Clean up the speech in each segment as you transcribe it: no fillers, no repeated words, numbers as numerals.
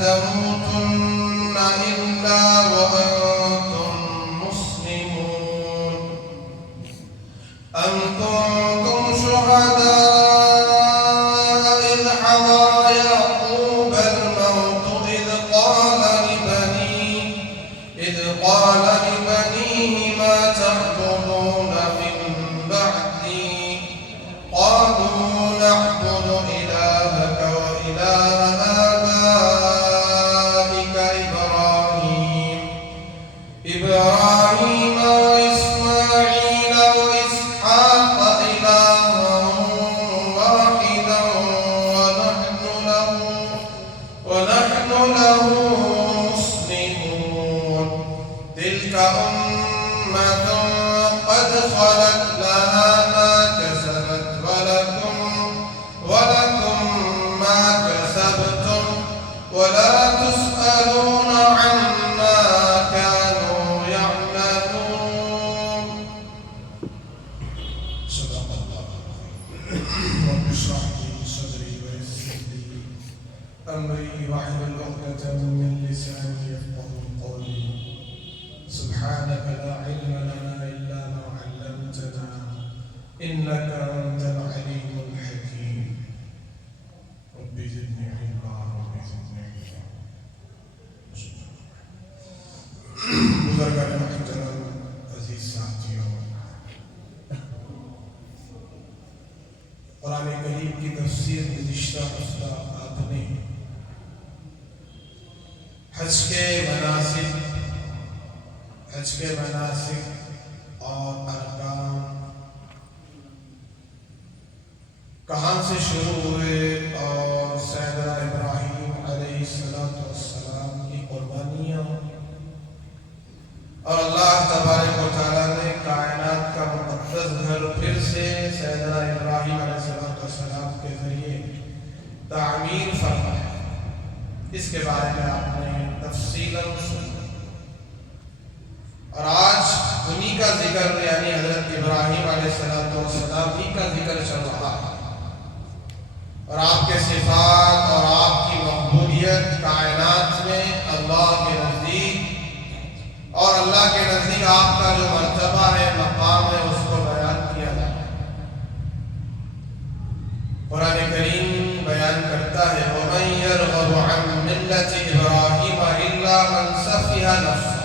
تموتن إلا وأنتم مسلمون أم كنتم شهداء إذ حضر يعقوب الموت إذ قال لبنيه ما تعبدون من بعدي قالوا نعبد إلهك وإله آبائك إبراهيم وإسماعيل وإسحاق إلها واحدا ونحن له مسلمون تلك أمة قد خلت لها ما كسبت ولكم ما كسبتم ولا تسألون عما كانوا يعملون. صدق الله. رب اشرح لي صدري ويسر لي أمري واحلل عقدة من لساني يفقهوا قولي. سبحانك لا علم لنا إلا ما علمتنا إنك أنت العليم الحكيم. رب زدني علما رب زدني علما. بزرگان محترم عزیز ساتھیوں، قرآن کریم کی تفسیر گزشتہ ہفتہ آپ نے حج کے مناسک اور ارکان کہاں سے شروع ہوئے اور سیدنا ابراہیم علیہ السلام کی قربانیاں اور اللہ تبارک و تعالیٰ نے کائنات کا مقدس گھر پھر سے سیدنا ابراہیم علیہ السلام کے ذریعے تعمیر فرمایا، اس کے بارے میں آپ نے تفصیلاً سنا، اور آج انہی کا ذکر یعنی حضرت ابراہیم علیہ السلام ہی کا ذکر چل رہا ہے، اور آپ کے صفات اور آپ کی مقبولیت کائنات میں اللہ کے نزدیک اور اللہ کے نزدیک آپ کا جو مرتبہ ہے، مقام ہے، اس کو بیان کیا جائے۔ قرآن کریم بیان کرتا ہے وَمَن يَرْغَبُ عَن مِّلَّةِ إِبْرَاهِيمَ إِلَّا مَن سَفِهَ نَفْسَهُ۔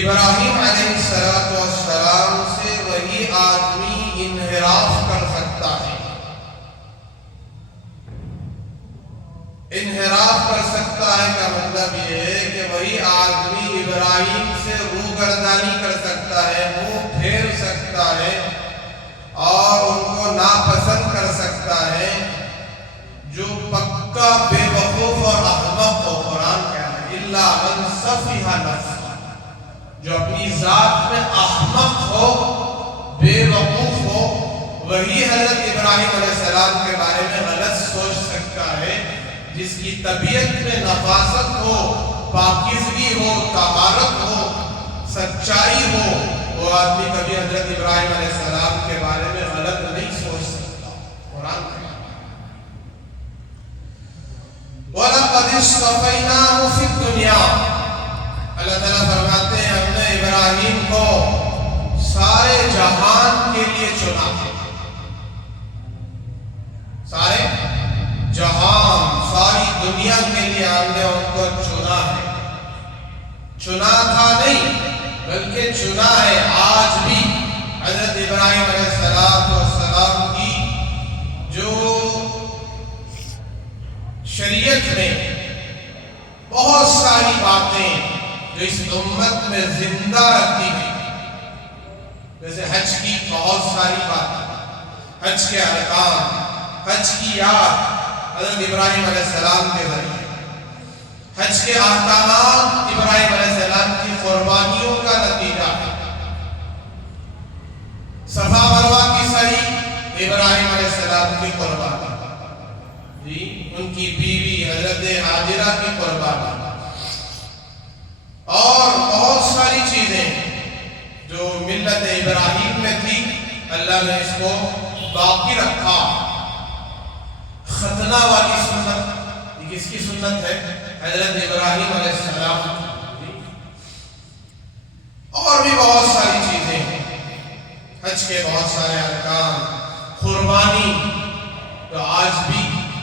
ابراہیم علیہ السلام سے وہی آدمی انحراف کر سکتا ہے، انحراف کر سکتا ہے کا مطلب یہ ہے کہ وہی آدمی ابراہیم سے روگردانی کر سکتا ہے، منہ پھیر سکتا ہے اور ان کو ناپسند کر سکتا ہے، جو پکا بے وقوف اور احمق ہو۔ قرآن کہتا ہے الا من سفیہ نفسہ، جو اپنی ذات میں احمق ہو، بے وقوف ہو، وہی حضرت ابراہیم علیہ السلام کے بارے میں غلط سوچ سکتا ہے۔ جس کی طبیعت میں نفاست ہو، پاکیزگی ہو، طہارت ہو، سچائی ہو، وہ آدمی کبھی حضرت ابراہیم علیہ السلام کے بارے میں غلط نہیں سوچ سکتا۔ قرآن کہتا ہے وَلَقَدِ اصْطَفَيْنَاهُ فِي الدُّنْيَا، اللہ تعالیٰ فرماتے ہیں ہم نے ابراہیم کو سارے جہان کے لیے چنا ہے، سارے جہان، ساری دنیا کے لیے ہم نے ان کو چنا ہے۔ چنا تھا نہیں بلکہ چنا ہے۔ آج بھی حضرت ابراہیم علیہ السلام کی جو شریعت میں بہت ساری باتیں جو اس امت میں زندہ رہتی ہیں، جیسے حج کی بہت ساری باتیں، حج کے ارکان، حج کی یاد حضرت ابراہیم علیہ السلام کے ذریعے، حج کے احکامات ابراہیم علیہ السلام کی قربانیوں کا نتیجہ ہے، صفا مروہ کی سعی ابراہیم علیہ السلام کی قربانی، ان کی بیوی حضرت حاجرہ کی قربانی، اور بہت ساری چیزیں جو ملت ابراہیم میں تھی، اللہ نے اس کو باقی رکھا۔ ختنہ سننا والی سنت، یہ کس کی سنت ہے؟ حضرت ابراہیم علیہ السلام کی۔ اور بھی بہت ساری چیزیں ہیں، حج کے بہت سارے ارکان، قربانی تو آج بھی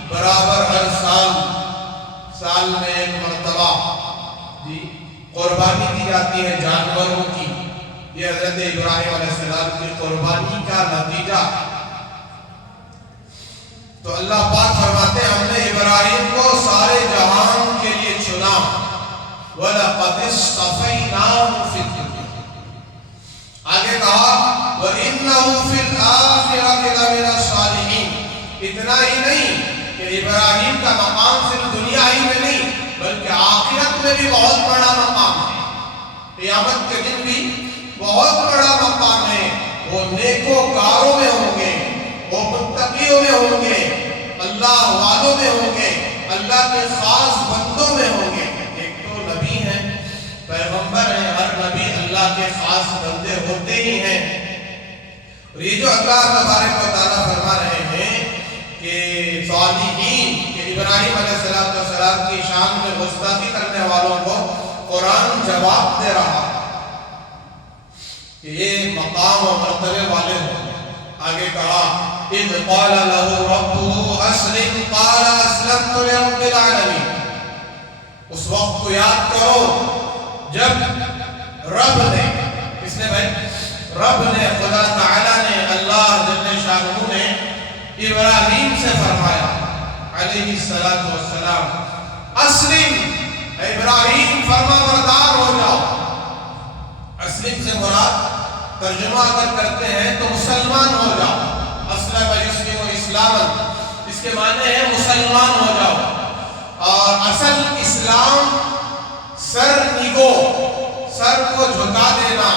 برابر ہر سال میں ایک مرتبہ قربانی دی جاتی ہے جانوروں کی۔ یہ حضرت ابراہیم علیہ السلام کی قربانی کا نتیجہ۔ تو اللہ پاک فرماتے ہیں ہم نے ابراہیم کو سارے جہان کے لیے چنا، وَلَقَدِ اصْطَفَيْنَاهُ فِي الدُّنْيَا۔ آگے کہا وَإِنَّهُ فِي الْآخِرَةِ لَمِنَ الصَّالِحِينَ۔ اتنا ہی نہیں کہ ابراہیم کا مقام صرف دنیا ہی میں نہیں بلکہ آخرت میں بھی بہت بڑا مقام ہے، قیامت کے دن بھی بہت بڑا مقام ہے۔ وہ نیکوکاروں میں ہوں گے، وہ متقیوں میں ہوں گے، اللہ والوں میں ہوں گے، اللہ کے خاص بندوں میں ہوں گے۔ ایک تو نبی ہیں، پیغمبر ہیں، ہر نبی اللہ کے خاص بندے ہوتے ہی ہیں۔ اور یہ جو اللہ تبارک و تعالیٰ فرما رہے ہیں کہ صالحین، کہ ابراہیم علیہ السلام کی شان میں گستاخی کرنے والوں کو قرآن جواب دے رہا کہ یہ مقام و مرتبے والے ہوں۔ آگے کہا اِذْ قَالَ لَهُ رَبُّهُ أَسْلِمْ قَالَ أَسْلَمْتُ لِرَبِّ الْعَالَمِينَ۔ اس وقت کو یاد کرو جب رب نے، کس نے بھائی؟ رب نے، خدا تعالیٰ نے، اللہ جل شانہ نے ابراہیم سے فرمایا علیہ السلام اسلم، اے ابراہیم فرما بردار ہو جاؤ۔ اسلم سے مراد ترجمہ اگر کرتے ہیں تو مسلمان ہو جاؤ۔ اسلم یسلم اسلاما، اس کے معنی ہے مسلمان ہو جاؤ۔ اور اصل اسلام سر نگو، سر کو جھکا دینا،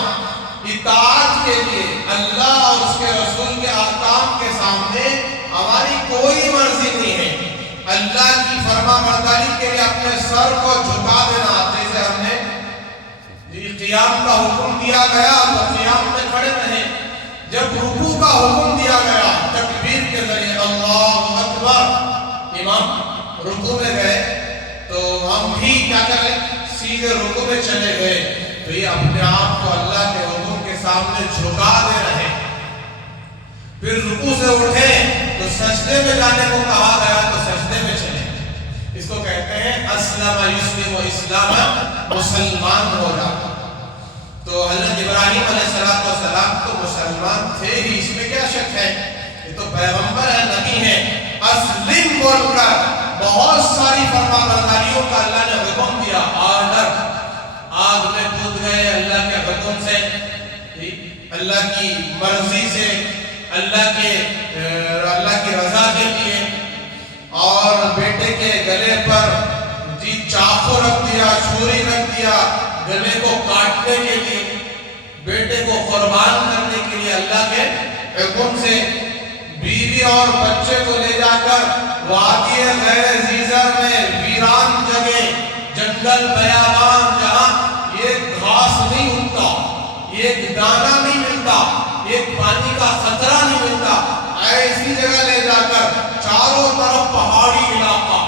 اطاعت کے لیے اللہ اور اس کے رسول کے احکام کے سامنے ہماری کوئی مرضی نہیں ہے۔ اللہ کی فرما برداری کے لیے اپنے سر کو جھکا دینا۔ جیسے ہم نے قیام کا حکم دیا گیا تو قیام میں کھڑے رہیں، جب رکوع کا حکم دیا گیا تکبیر کے ذریعے اللہ اکبر، امام رکوع میں گئے تو ہم بھی کیا کریں؟ سیدھے رکوع میں چلے گئے۔ تو یہ اپنے آپ کو اللہ کے حکم کے سامنے جھکا دے رہے۔ پھر رکوع سے اٹھے تو سجدے میں جانے کو کہا گیا تو سجدے میں چلے۔ اس کو کہتے ہیں اسلم یسلم اسلام، مسلمان ہو جانا۔ تو حضرت ابراہیم علیہ السلام تو مسلمان تھے ہی، اس میں کیا شک ہے؟ یہ تو پیغمبر ہے، نبی ہے۔ اسلم بول کر بہت ساری فرما برداریوں کا اللہ نے حکم دیا۔ آرڈر، آگ میں کود گئے اللہ کے حکم سے، اللہ کی مرضی سے، اللہ کی رضا کے لیے۔ اور بیٹے کے گلے پر چاقو رکھ دیا، چھری رکھ دیا گلے کو کاٹنے کے لیے، بیٹے کو قربان کرنے کے لیے اللہ کے حکم سے۔ بیوی اور بچے کو لے جا کر وادی غیر زیزر میں، ویران جگہ، جنگل بیابان، جہاں ایک گھاس نہیں اگتا، ایک دانہ نہیں ملتا، ایک پانی کا خطرہ نہیں ملتا، ایسی جگہ لے جا کر، چاروں طرف پہاڑی علاقہ،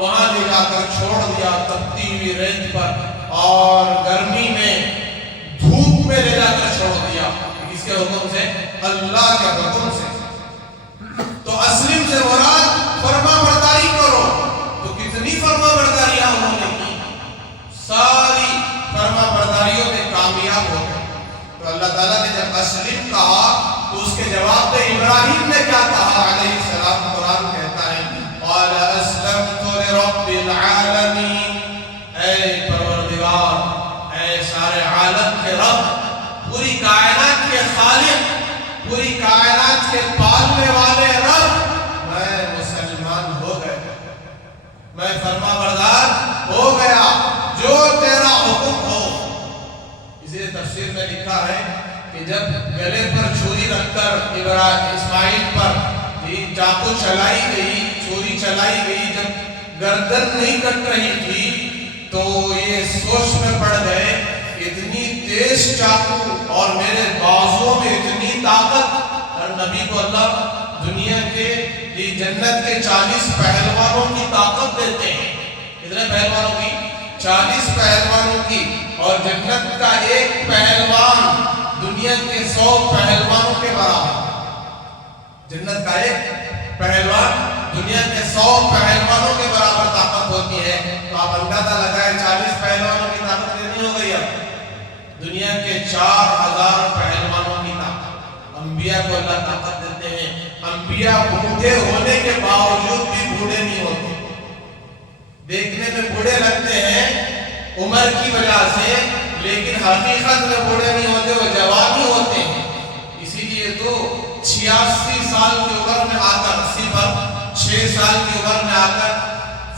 وہاں لے جا کر چھوڑ دیا تپتی ہوئی ریت پر، اور گرمی میں دھوپ میں لے جا کر چھوڑ دیا۔ کس کے حکم سے؟ اللہ کے حکم سے۔ تو اسلم سے مراد فرما برداری کرو۔ تو کتنی فرما برداریاں انہوں نے کی، ساری فرما برداریوں میں کامیاب ہو گئے۔ تو اللہ تعالیٰ نے جب اسلم کہا تو اس کے جواب میں ابراہیم نے کیا کہا علیہ السلام؟ قرآن کہتا ہے قال اسلمت لرب العالمین، اے پروردگار، اے سارے عالم کے رب، پوری کائنات کے خالق، پوری کائنات کے پالنے والے رب، میں مسلمان ہو گیا، میں فرما بردار ہو گیا، جو تیرا حکم ہو۔ اسی لیے تفسیر میں لکھا ہے کہ جب گلے پر چھری رکھ کر اسماعیل پر چاقو چلائی گئی، چھری چلائی گئی، جب گردن نہیں کٹ رہی تھی تو یہ سوچ میں پڑ گئے اتنی تیز چاقو اور میرے بازوں میں اتنی طاقت۔ ہر نبی کو اللہ دنیا کے یہ جنت کے 40 پہلوانوں کی طاقت دیتے ہیں. کتنے پہلوانوں کی؟ 40 پہلوانوں کی. اور جنت کا ایک پہلوان دنیا کے 100 پہلوانوں کے برابر. جنت کا ایک پہلوان دنیا کے 100 پہلوانوں کے برابر طاقت ہوتی ہے. تو آپ اندازہ لگائیں 40 پہلوانوں کی طاقت کتنی ہو گئی اب؟ دنیا کے 4000 پہلوانوں کی طاقت. انبیاء کو اللہ طاقت دیتے ہیں. انبیاء بوڑھے ہونے کے باوجود بھی بوڑھے نہیں ہوتے. دیکھنے میں بوڑھے لگتے ہیں عمر کی وجہ سے، لیکن حقیقت میں بوڑھے نہیں ہوتے، وہ جوان ہی ہوتے ہیں. اسی لیے تو 86 سال کی عمر میں آ کر 6 سال کی عمر میں آ کر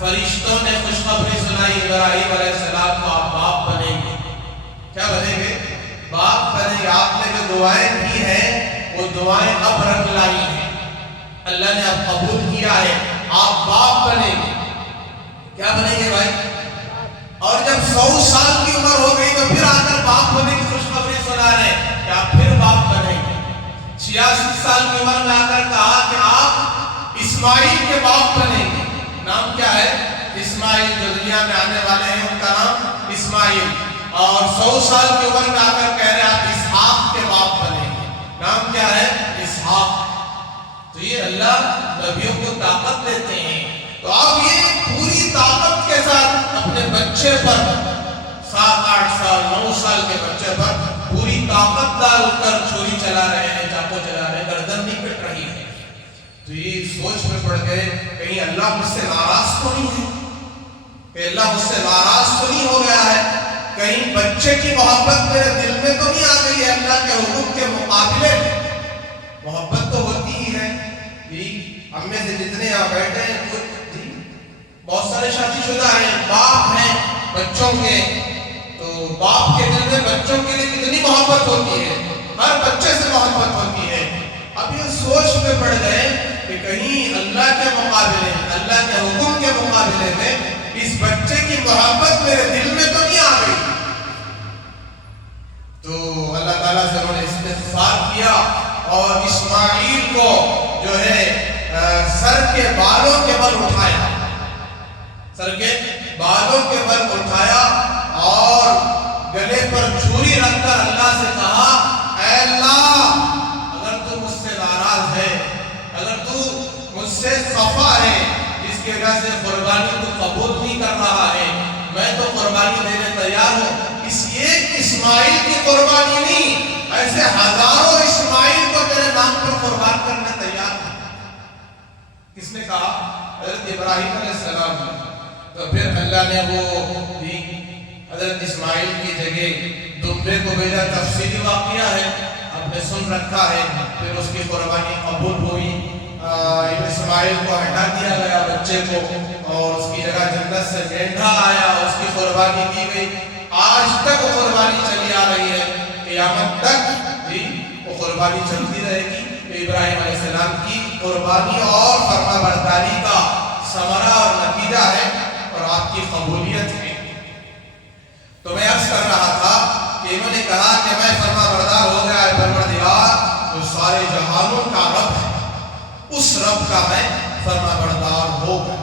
فرشتوں نے خوشخبری سنائی ابراہیم علیہ السلام کو آپ باپ بنیں گے. کیا بنیں گے؟ باپ بنیں گے. آپ نے جو دعائیں کی ہیں وہ دعائیں اب رنگ لائی ہیں. اللہ نے اب قبول کیا ہے، آپ باپ بنیں گے. کیا بنیں گے بھائی؟ اور جب 100 سال کی عمر ہو گئی تو پھر آ کر باپ بننے کی خوشخبری سنا رہے ہیں کہ آپ پھر باپ بنیں گے. 86 سال کی عمر میں آ کر کہا کہ آپ اسماعیل کے باپ بنیں گے. نام کیا ہے؟ اسماعیل. جو دنیا میں آنے والے ہیں ان کا نام اسماعیل. اور 100 سال کی عمر میں آ کر کہہ رہے ہیں آپ اسحاق کے باپ بنیں گے. نام کیا ہے؟ اسحاق. تو یہ اللہ نبیوں کو طاقت دیتے ہیں. تو آپ یہ پوری طاقت کے ساتھ اپنے بچے پر 7 8 سال 9 سال کے بچے پر پوری طاقت ڈال کر چھری چلا رہے ہیں، چاقو چلا رہے ہیں، گردن نہیں کٹ رہی ہے. تو یہ سوچ میں پڑ گئے کہیں اللہ مجھ سے ناراض تو نہیں ہے، کہ اللہ مجھ سے ناراض تو نہیں ہو گیا ہے، کہیں بچے کی محبت میرے دل میں تو نہیں آ گئی ہے. اللہ کے حکم کے مقابلے میں محبت تو ہوتی ہی ہے. ہم میں سے جتنے یہاں بیٹھے ہیں بہت سارے شادی شدہ ہیں، باپ ہیں بچوں کے. تو باپ کے دل میں بچوں کے لیے کتنی محبت ہوتی ہے، ہر بچے سے محبت ہوتی ہے. اب یہ سوچ میں پڑ گئے کہ کہیں اللہ کے مقابلے میں، اللہ کے حکم کے مقابلے میں اس بچے کی محبت میرے دل میں تو نہیں آ گئی. تو اللہ تعالیٰ سے انہوں نے استغفار کیا اور اسماعیل کو جو ہے سر کے بالوں کے بل اٹھایا. سر کے بالوں کے بل اٹھایا اور گلے پر چھری رکھ کر اللہ سے کہا اے اللہ اگر تو مجھ سے ناراض ہے، اگر تو مجھ سے خفا ہے، جس کی وجہ سے قربانی تو قبول نہیں کر رہا ہے، میں تو قربانی دینے تیار ہوں. اس ایک اسماعیل کی قربانی نہیں، ایسے ہزاروں اسماعیل کو تیرے نام پر قربان کرنے تیار ہوں. کس نے کہا؟ حضرت ابراہیم علیہ السلام نے. تو پھر اللہ نے وہ حضرت اسماعیل کی جگہ دمبے کو بھیجا. تفصیلی واقعہ ہے، آپ نے سن رکھا ہے. پھر اس کی قربانی قبول ہوئی. اسماعیل کو ہٹا دیا گیا بچے کو، اور اس کی جگہ جنت سے مینڈھا آیا، اس کی قربانی کی گئی. آج تک وہ قربانی چلی آ رہی ہے، قیامت تک وہ قربانی چلتی رہے گی. ابراہیم علیہ السلام کی قربانی اور فرما برداری کا ثمرہ اور نتیجہ ہے اور آپ کی قبولیت ہے. تو میں عرض کر رہا تھا کہ انہوں نے کہا کہ میں فرما بردار ہو گیا ہے پروردگار جو سارے جہانوں کا رب ہے، اس رب کا میں فرما بردار ہو گیا.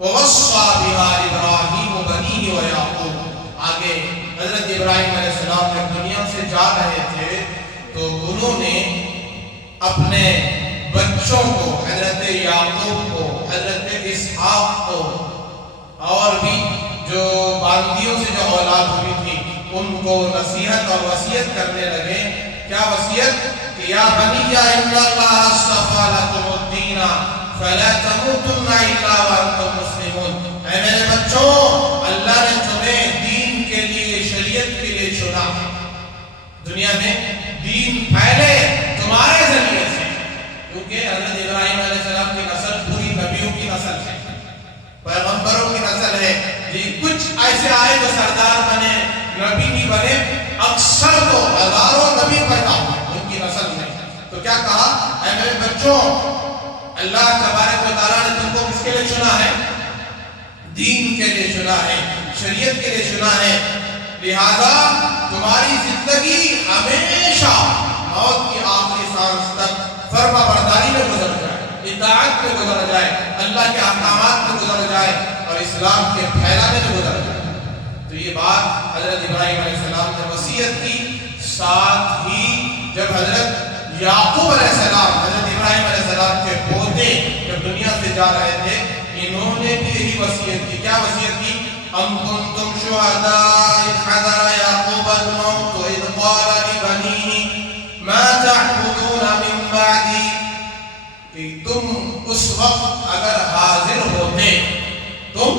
وَوَصَّى بِهَا إِبْرَاهِيمُ بَنِيهِ وَيَعْقُوبُ. آگے حضرت ابراہیم علیہ السلام جب دنیا سے جا رہے تھے تو انہوں نے اپنے بچوں کو، حضرت یعقوب کو، حضرت اسحاق کو، اور بھی جو باندیوں سے جو اولاد ہوئی تھی ان کو نصیحت اور وصیت کرنے لگے. کیا وصیت؟ کہ یا بنی ان اللہ اصطفیٰ لکم الدین فلا تموتن الا وانتم مسلمون. اے میرے بچوں، اللہ نے تمہیں دین کے لیے، شریعت کے لیے چنا ہے. دنیا میں دین پھیلے تمہارے ذریعے سے، کیونکہ حضرت ابراہیم علیہ السلام کی نسل پوری نبیوں کی نسل ہے، پیغمبروں کی نسل ہے. کچھ ایسے آئے جو سردار بنے، نبی نہیں بنے، اکثر تو ہزاروں نبی پیدا ہوئے ان کی نسل میں. تو کیا کہا؟ اے میرے بچوں، اللہ تبارک و تعالیٰ نے تم کو کس کے لیے چنا ہے؟ دین کے لیے چنا ہے، شریعت کے لیے چنا ہے. لہذا تمہاری زندگی ہمیشہ موت کی آخری سانس تک فرما برداری میں گزر جائے. اطاعت میں گزر جائے، اللہ کے احکامات میں گزر جائے اور اسلام کے پھیلانے میں گزر جائے۔ تو یہ بات حضرت ابراہیم علیہ السلام نے وصیت کی۔ ساتھ ہی جب حضرت یعقوب علیہ السلام، حضرت ابراہیم علیہ السلام کے پوتے جب دنیا سے جا رہے تھے، انہوں نے بھی یہی وصیت کی۔ کیا وصیت کی؟ ام کنتم شہداء اذ حضر یعقوب الموت اذ قال لبنیہ ما تعبدون من بعدی، کہ تم اس وقت اگر حاضر ہوتے، تم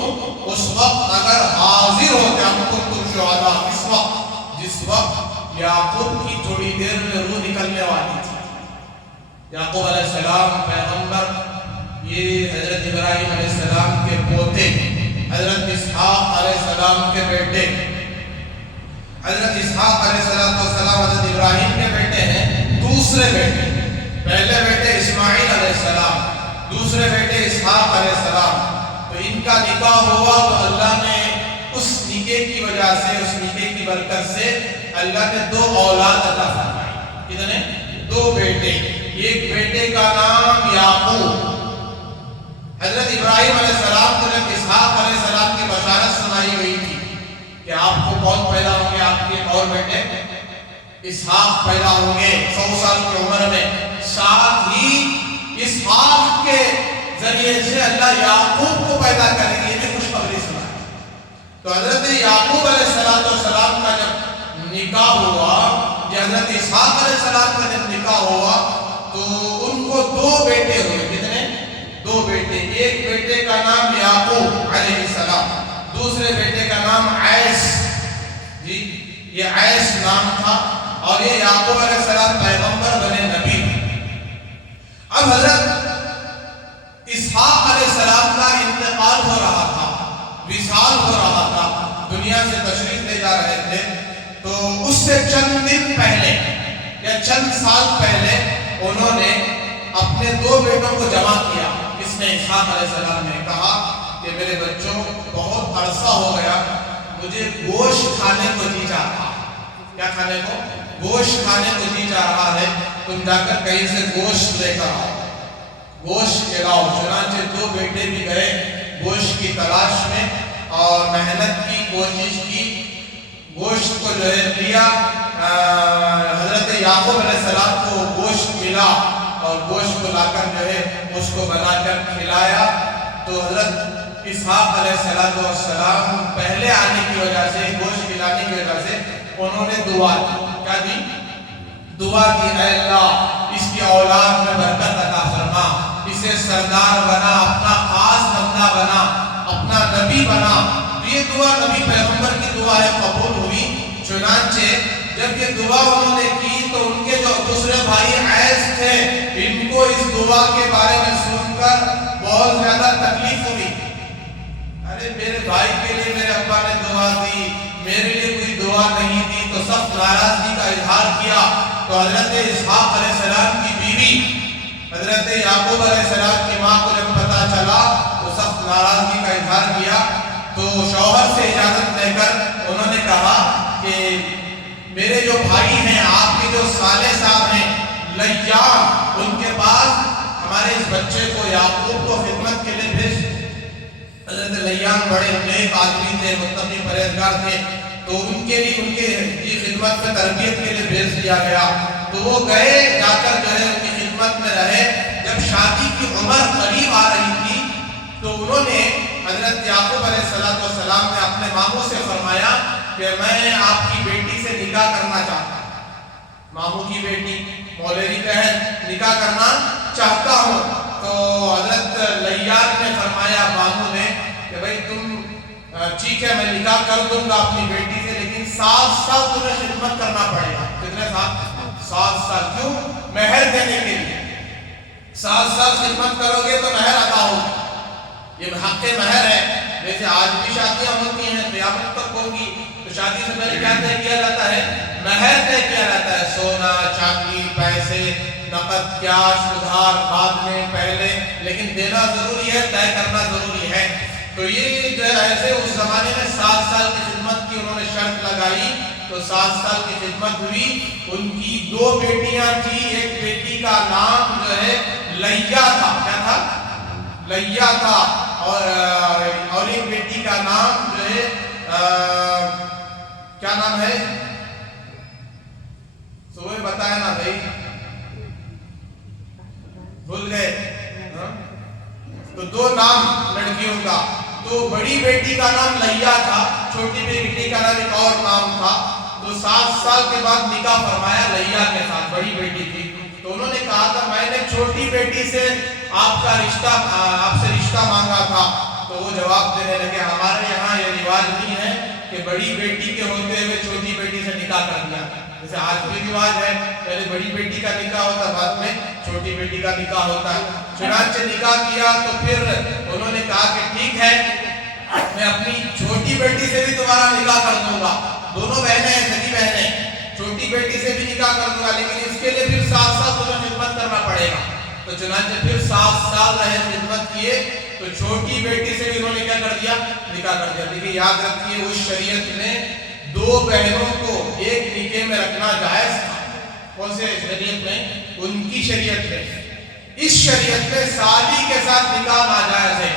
اس وقت اگر حاضر ہوتے، ام کنتم شہداء، اس وقت جس وقت یعقوب کی تھوڑی دیر میں روح نکلنے والی تھی۔ یعقوب علیہ السلام پیغمبر، یہ حضرت ابراہیم علیہ السلام کے پوتے، حضرت اسحاق علیہ السلام کے بیٹے، حضرت اسحاق علیہ السلام حضرت ابراہیم کے بیٹے ہیں، دوسرے بیٹے، پہلے بیٹے اسماعیل علیہ السلام، دوسرے بیٹے اسحاق علیہ السلام۔ تو ان کا نکاح ہوا تو اللہ نے اس نکاح کی وجہ سے، اس نکاح کی برکت سے اللہ نے 2 اولاد عطا فرمائی۔ کتنے؟ 2 بیٹے۔ ایک بیٹے کا نام یعقوب۔ حضرت ابراہیم علیہ السلام کو جب اسحاق علیہ السلام کی بشارت سنائی گئی تھی کہ آپ کو کون پیدا ہوں گے، آپ کے اور بیٹے اسحاق پیدا ہوں گے 100 سال کی عمر میں، ساتھ ہی اسحاق کے ذریعے سے اللہ یعقوب کو پیدا کریں گے، یہ بھی خوشخبری سنائی۔ تو حضرت یعقوب علیہ السلام کا جب نکاح ہوا، یا حضرت اسحاق علیہ السلام کا جب نکاح ہوا تو ان کو 2 بیٹے ہوئے۔ کتنے؟ 2 بیٹے۔ ایک بیٹے کا نام یعقوب علیہ السلام، دوسرے بیٹے کا نام عیس، جی یہ عیس نام تھا، اور یہ یعقوب علیہ السلام پیغمبر بنے، نبی۔ اب حضرت اسحاق علیہ السلام کا انتقال ہو رہا تھا، وصال ہو رہا تھا، دنیا سے تشریف لے جا رہے تھے۔ تو اس سے چند دن پہلے یا چند سال پہلے انہوں نے اپنے 2 بیٹوں کو جمع کیا۔ اس نے اسحاق علیہ السلام نے کہا کہ میرے بچوں، بہت عرصہ ہو گیا، مجھے گوشت کھانے کو جی چاہ رہا۔ کیا کھانے کو؟ گوشت کھانے کو جی چاہ رہا ہے، تم جا کر کہیں سے گوشت لے کر آؤ، گوشت کھلاؤ۔ چنانچہ 2 بیٹے بھی گئے گوشت کی تلاش میں اور محنت کی، کوشش کی، گوشت کو جو ہے لیا۔ حضرت یعقوب علیہ السلام کو گوشت ملا اور گوشت کو لا کر جو ہے اس کو بنا کر کھلایا۔ تو حضرت اسحاق علیہ السلام پہلے آنے کی وجہ سے، گوشت کھلانے کی وجہ سے انہوں نے دعا کی۔ کیا دی؟ دعا کی، اے اللہ اس کی اولاد میں برکت عطا فرما، اسے سردار بنا، اپنا خاص بندہ بنا، اپنا نبی بنا۔ تو یہ دعا نبی پیغمبر کی دعا ہے، قبول ہوئی۔ چنانچہ جب یہ دعا انہوں نے کی تو ان کے جو دوسرے بھائی عیس تھے، ان کو اس دعا کے بارے میں سن کر بہت زیادہ تکلیف ہوئی۔ ارے میرے بھائی کے لیے میرے ابا نے دعا دی، میرے لیے کوئی دعا نہیں دی، تو سخت ناراضگی کا اظہار کیا۔ تو حضرت اسحاق علیہ السلام کی بیوی حضرت یعقوب علیہ السلام کی ماں کو جب پتا چلا تو سخت ناراضگی کا اظہار کیا۔ تو شوہر سے اجازت لے کر انہوں نے کہا کہ میرے جو بھائی ہیں، آپ کے جو سالے صاحب ہیں لیان، ان کے پاس ہمارے اس بچے کو، یعقوب کو خدمت کے لیے بھیج۔ حضرت لیان بڑے نیک آدمی تھے، متقی پرہیزگار تھے، تو ان کے لیے ان کی خدمت میں تربیت کے لیے بھیج دیا گیا۔ تو وہ گئے، جا کر جو ہے ان کی خدمت میں رہے۔ جب شادی کی عمر قریب آ رہی تھی تو انہوں نے، حضرت یعقوب علیہ السلام نے اپنے ماموں سے فرمایا کہ میں آپ کی بیٹی سے نکاح کرنا چاہتا ہوں، ماموں کی بیٹی مولوی بہن نکاح کرنا چاہتا ہوں۔ تو حضرت لیان نے فرمایا ماموں نے کہ بھائی تم ٹھیک ہے، میں نکاح کر دوں گا اپنی بیٹی سے، لیکن 7 سال تمہیں خدمت کرنا پڑے گا۔ کتنے سال؟ 7 سال۔ کیوں؟ مہر دینے کے لیے۔ 7 سال خدمت کرو گے تو مہر عطا ہوگی، یہ حق مہر ہے۔ ویسے آج بھی شادیاں ہوتی ہیں، قیامت تک ہوگی، تو شادی سے پہلے کیا طے کیا جاتا ہے؟ مہر طے کیا جاتا ہے، سونا، چاندی، پیسے، نقد، کیش، ادھار، بعد میں، پہلے، لیکن دینا ضروری ہے، طے کرنا ضروری ہے۔ تو یہ جو ہے ایسے اس زمانے میں 7 سال کی خدمت کی انہوں نے شرط لگائی تو 7 سال کی خدمت ہوئی. ان کی 2 بیٹیاں تھی. ایک بیٹی کا نام جو ہے لیا تھا. کیا تھا؟ لیا تھا. اور ایک بیٹی کا نام جو ہے کیا نام ہے؟ صبح بتایا نا بھائی، بھول گئے. تو 2 نام لڑکیوں کا. تو بڑی بیٹی کا نام لیا تھا، چھوٹی بیٹی کا نام ایک اور نام تھا. تو 7 سال کے بعد نکاح فرمایا لیا کے ساتھ. بڑی بیٹی تھی تو انہوں نے کہا تھا میں نے چھوٹی بیٹی سے آپ سے رشتہ مانگا تھا. تو وہ جواب دینے لگے ہمارے یہاں یہ رواج نہیں ہے کہ بڑی بیٹی کے ہوتے ہوئے چھوٹی بیٹی سے نکاح کر دیا. جیسے آج بھی رواج ہے پہلے بڑی بیٹی کا نکاح ہوتا ہے، بعد میں چھوٹی بیٹی کا نکاح ہوتا ہے. چنانچہ نکاح کیا تو پھر انہوں نے کہا کہ ٹھیک ہے میں اپنی چھوٹی بیٹی سے بھی تمہارا نکاح کر دوں گا. دونوں بہنیں ہیں، سگی بہنیں. چھوٹی بیٹی سے بھی نکاح کر دوں گا لیکن اس کے لیے پھر 7 سال تمہیں خدمت کرنا پڑے گا. تو چنانچہ پھر 7 سال رہے خدمت کیے. تو چھوٹی بیٹی سے بھی انہوں نے کیا کر دیا؟ نکاح کر دیا. دیکھیے یاد رکھیے اس شریعت میں 2 بہنوں کو ایک نکاح میں رکھنا جائز تھا. کون سے شریعت میں؟ ان کی شریعت میں. اس شریعت میں سالی کے ساتھ نکاح ناجائز ہے.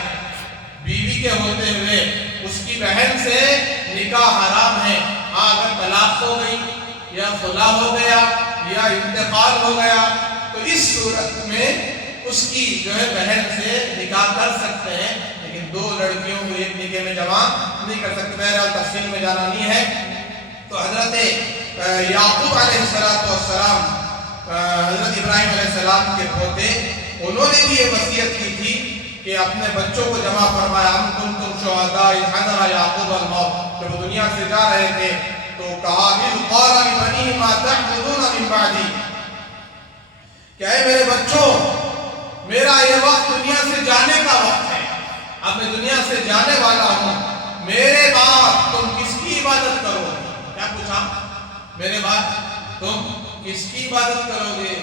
بیوی کے ہوتے ہوئے اس کی بہن سے نکاح حرام ہے. اگر طلاق ہو گئی یا خلا ہو گیا یا انتقال ہو گیا تو اس صورت میں اس کی جو ہے بہن سے نکاح کر سکتے ہیں لیکن 2 لڑکیوں کو ایک نکاح میں جمع نہیں کر سکتے. بہرحال تفصیل میں جانا نہیں ہے. تو حضرت یعقوب علیہ السلام، حضرت ابراہیم علیہ السلام کے پوتے، انہوں نے بھی یہ وصیت کی تھی کہ اپنے بچوں کو جمع فرمایا. ہم کنتم شہداء اذ حضر یعقوب الموت. جب وہ دنیا سے جا رہے تھے تو کہا اذ قال لبنیہ ما تعبدون من بعدی، کہ اے میرے بچوں میرا یہ وقت دنیا سے جانے کا وقت ہے. اب میں دنیا سے جانے والا ہوں. میرے بعد تم کس کی عبادت کرو گے؟ کیا پوچھا؟ میرے بعد تم کس کی عبادت کرو گے؟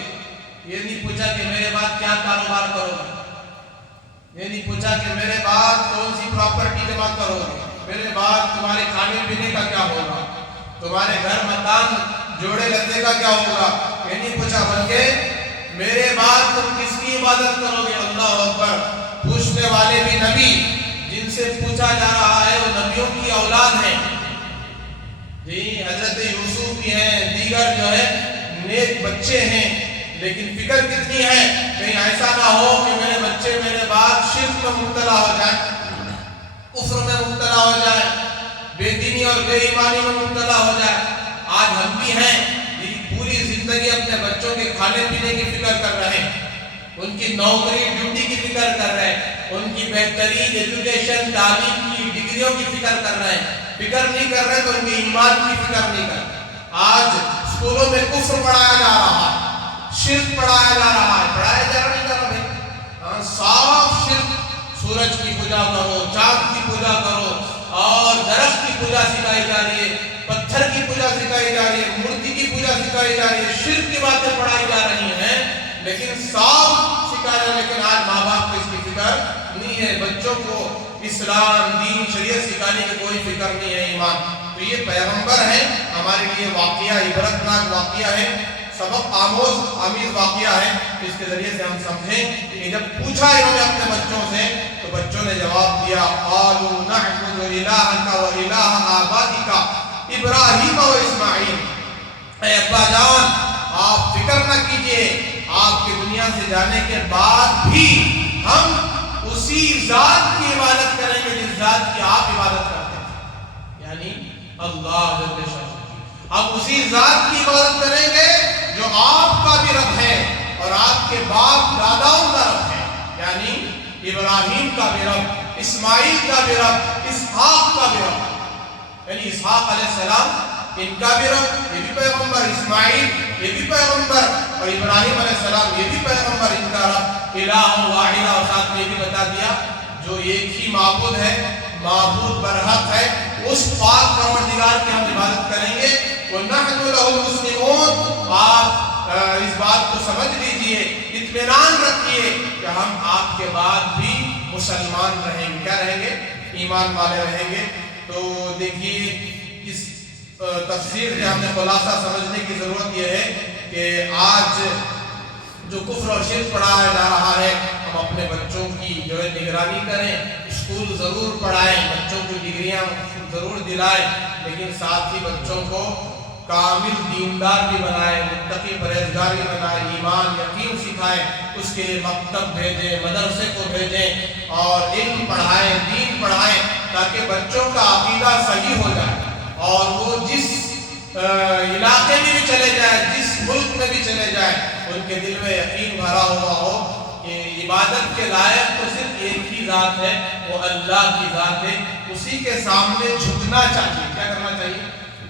یہ نہیں پوچھا کہ میرے بعد کیا کاروبار کرو گے. یہ نہیں پوچھا کہ میرے بعد کون سی پراپرٹی جمع کرو گے. میرے بعد تمہارے کھانے پینے کا کیا ہوگا، تمہارے گھر مکان جوڑے لتے کا کیا ہوگا. یہ نہیں پوچھا بلکہ میرے بعد تم کس کی عبادت کرو گے. اللہ اکبر. پوچھنے والے بھی نبی، جن سے پوچھا جا رہا ہے وہ نبیوں کی اولاد ہیں. جی حضرت یوسف بھی ہیں، دیگر جو ہے نیک بچے ہیں. لیکن فکر کتنی ہے کہیں ایسا نہ ہو کہ میرے بچے میرے بعد شرک میں مبتلا ہو جائیں، کفر میں مبتلا ہو جائیں، بے دینی اور بے ایمانی میں مبتلا ہو جائے. آج ہم بھی ہیں پوری زندگی اپنے بچوں کے کھانے پینے کی فکر کر رہے ہیں، ان کی نوکری ڈیوٹی کی فکر کر رہے ہیں، ان کی بہترین ایجوکیشن تعلیم کی ڈگریوں کی فکر کر رہے ہیں. فکر نہیں کر رہے تو ان کے ایمان کی فکر نہیں کر رہے. آج اسکولوں میں کفر پڑھایا جا رہا ہے، شرک پڑھایا جا رہا ہے. پڑھایا جا رہا نہیں جا رہا بھائی، صاف شرک. سورج کی پوجا کرو، چاند کی پوجا کرو اور درخت کی پوجا سکھائی جا رہی ہے، پتھر کی پوجا سکھائی جا رہی ہے، مورتی کی پوجا سکھائی جا رہی ہے، شرک کی باتیں پڑھائی جا رہی ہیں لیکن صاف سکھایا جا. لیکن آج ماں باپ کو اس کی فکر نہیں ہے. بچوں کو اسلام دین شریعت سکھانے کی کوئی فکر نہیں ہے. ایمان. تو یہ پیغمبر ہیں ہمارے لیے واقعہ عبرتناک واقعہ ہے، سبق آمیز واقعہ ہے. اس کے ذریعے سے ہم سمجھیں کہ جب پوچھا انہوں نے اپنے بچوں سے تو بچوں نے جواب دیا قالوا نعبد الہک و الہ آبائک ابراہیم و اسماعیل. اے ابا جان آپ فکر نہ کیجئے، آپ کے دنیا سے جانے کے بعد بھی ہم اسی ذات کی عبادت کریں گے جس ذات کی آپ عبادت کرتے ہیں، یعنی اللہ جل شانہ. ہم اسی ذات کی عبادت کریں گے جو آپ کا بھی رب ہے اور آپ کے باپ داداؤں کا رب ہے، یعنی ابراہیم کا بھی رب، اسماعیل کا بھی رب، اسحاق کا بھی رب. یعنی اسحاق علیہ السلام ان کا بھی رب، یہ بھی پیغمبر، اسماعیل یہ بھی پیغمبر اور ابراہیم علیہ السلام یہ بھی پیغمبر، ان کا رب الہ واحد. اور ساتھ میں یہ بھی بتا دیا جو ایک ہی معبود ہے، معبود برحق ہے، اس پاک پروردگار کی ہم عبادت کریں گے. وَنَحْنُ لَهُ مُسْلِمُونَ. آپ اس بات کو سمجھ لیجئے، اطمینان رکھیے کہ ہم آپ کے بعد بھی مسلمان رہیں گے. کیا رہیں گے؟ ایمان والے رہیں گے. تو دیکھیے اس تفسیر سے ہم نے خلاصہ سمجھنے کی ضرورت یہ ہے کہ آج جو کفر اور شرک پڑھایا جا رہا ہے، ہم اپنے بچوں کی جو ہے نگرانی کریں، اسکول ضرور پڑھائیں، بچوں کو ڈگریاں ضرور دلائیں، لیکن ساتھ ہی بچوں کو کامل دیندار بھی بنائیں، متقی پرہیزگار بھی بنائیں، ایمان یقین سکھائیں، اس کے لیے مکتب بھیجیں، مدرسے کو بھیجیں اور علم پڑھائیں، دین پڑھائیں، تاکہ بچوں کا عقیدہ صحیح ہو جائے اور وہ جس علاقے میں بھی چلے جائیں، جس ملک میں بھی چلے جائیں، ان کے دل میں یقین بھرا ہوا ہو کہ عبادت کے لائق تو صرف ایک ہی ذات ہے، وہ اللہ کی ذات ہے، اسی کے سامنے جھکنا چاہیے۔ کیا کرنا چاہیے؟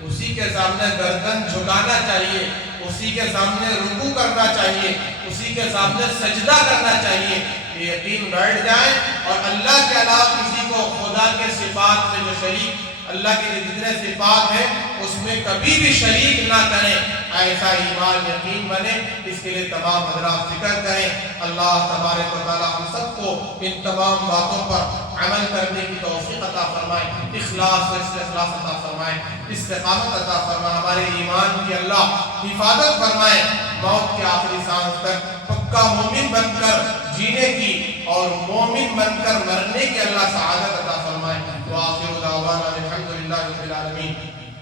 اسی کے سامنے گردن جھکانا چاہیے، اسی کے سامنے رکوع کرنا چاہیے، اسی کے سامنے سجدہ کرنا چاہیے، یہ یقین بیٹھ جائیں اور اللہ کے علاوہ کسی کو خدا کے صفات میں جو شریک، اللہ کے جتنے صفات ہیں اس میں کبھی بھی شریک نہ کریں، ایسا ایمان یقین بنے۔ اس کے لیے تمام حضرات فکر کریں۔ اللہ تبارک و تعالی ہم سب کو ان تمام باتوں پر عمل کرنے کی توفیق عطا فرمائے، اخلاص و استخلاص عطا فرمائے، استقامت عطا فرمائے، ہمارے ایمان کی اللہ حفاظت فرمائے، موت کے آخری سانس تک پکا مومن بن کر جینے کی اور مومن بن کر مرنے کی اللہ سعادت عطا فرمائے۔ وآخر دعوانا الحمدللہ رب العالمین۔